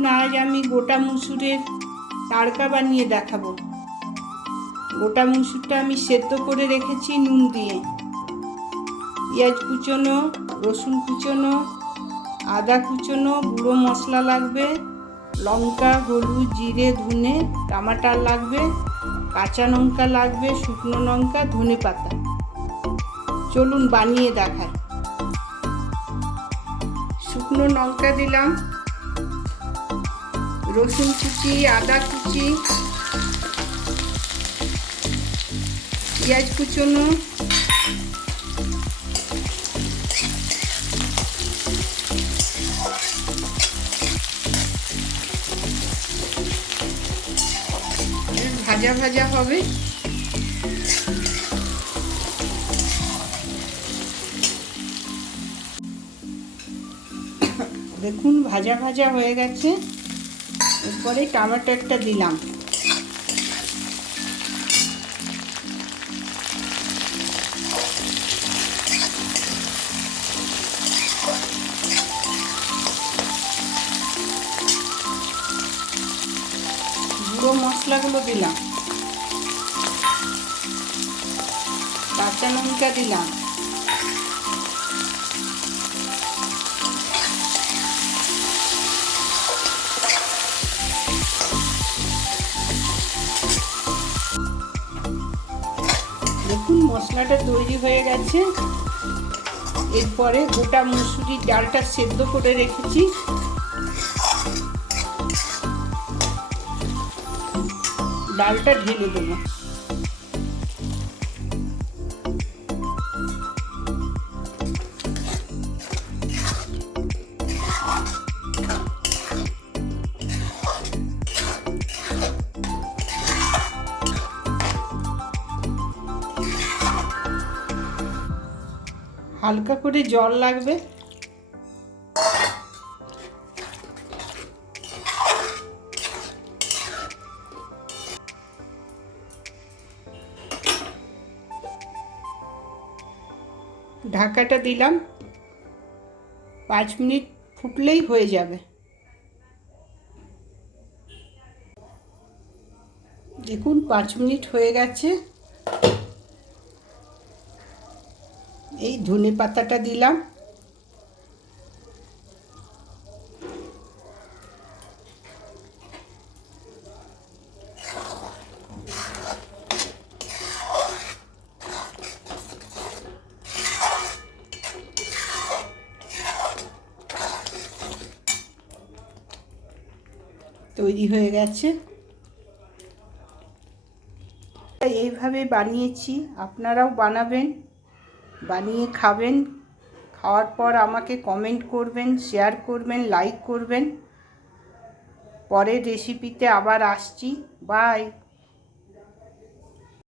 দেখুন, আজ আমি গোটা মুসুরের তাড়কা বানিয়ে দেখাবো। গোটা মুসুরটা আমি সেদ্ধ করে রেখেছি নুন দিয়ে। পেঁয়াজ কুচোনো, রসুন কুচোনো, আদা কুচোনো, গুঁড়ো মশলা লাগবে, লঙ্কা, হলুদ, জিরে, ধনে, টমাটার লাগবে, কাঁচা লঙ্কা লাগবে, শুকনো লঙ্কা, ধনে পাতা। চলুন বানিয়ে দেখাই। শুকনো লঙ্কা দিলাম, রসুন কুচি, আদা কুচি, পেঁয়াজ কুচোনো, ভাজা ভাজা হবে। দেখুন ভাজা ভাজা হয়ে গেছে। এরপরে টমেটোটা দিলাম, গুঁড়ো মশলাগুলো দিলাম, কাঁচা লঙ্কা দিলাম, দেখুন মশলাটা তৈরি হয়ে গেছে। এরপরে গোটা মুসুরির ডালটা সেদ্ধ করে রেখেছি, ডালটা ঢেলে দেবো। হালকা করে জল লাগবে। ঢাকাটা দিলাম, 5 মিনিট ফুটলেই হয়ে যাবে। দেখুন 5 মিনিট হয়ে গেছে। এই ধনে পাতাটা দিলাম, তৈরি হয়ে গেছে। এইভাবে বানিয়েছি, আপনারাও বানাবেন, বানিয়ে খাবেন। খাওয়ার পর আমাকে কমেন্ট করবেন, শেয়ার করবেন, লাইক করবেন। পরের রেসিপিতে আবার আসছি। বাই।